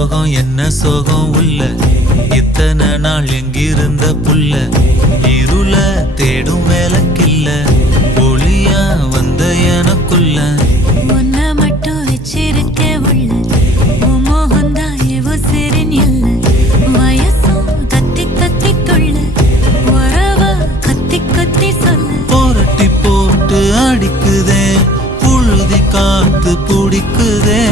சோகம் என்ன சோகம் உள்ள இத்தனை நாள் எங்கிருந்த புல்ல இருள தேடும் வேலைக்கில்ல ஒளியா வந்த எனக்குள்ள உன்னை மட்டும் வச்சிருக்க உள்ள உன் மோகந்தான் எவோ சிறின் இல்ல வயசும் கத்தி கத்தி கொள்ள உறவ கத்தி கத்தி சொல்ல போரட்டி போட்டு அடிக்குதே புழுதி காத்து பிடிக்குதே